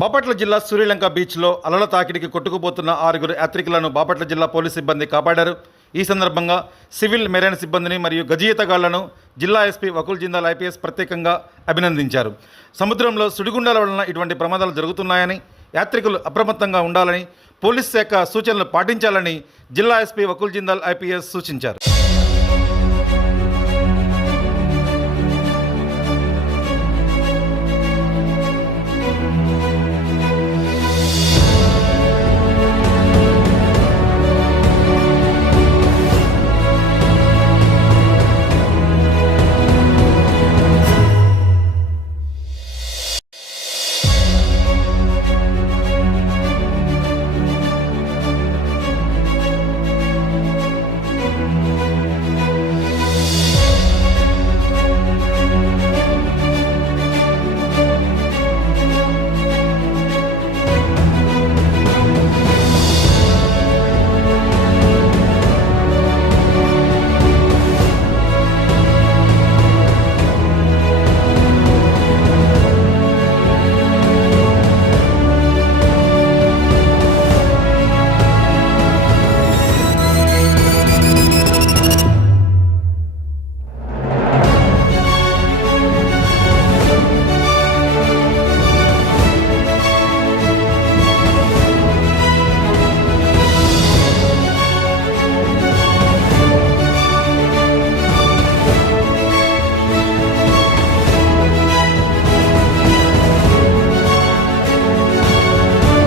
బాపట్ల జిల్లా సూర్యలంక బీచ్లో అలల తాకిడికి కొట్టుకుపోతున్న 6 యాత్రికులను బాపట్ల జిల్లా పోలీసు సిబ్బంది కాపాడారు. ఈ సందర్భంగా సివిల్ మెరైన్ సిబ్బందిని మరియు గజఈతగాళ్లను జిల్లా ఎస్పీ వకుల్ జిందాల్ ఐపీఎస్ ప్రత్యేకంగా అభినందించారు. సముద్రంలో సుడిగుండాల వలన ఇటువంటి ప్రమాదాలు జరుగుతున్నాయని, యాత్రికులు అప్రమత్తంగా ఉండాలని, పోలీస్ శాఖ సూచనలు పాటించాలని జిల్లా ఎస్పీ వకుల్ జిందాల్ ఐపీఎస్ సూచించారు.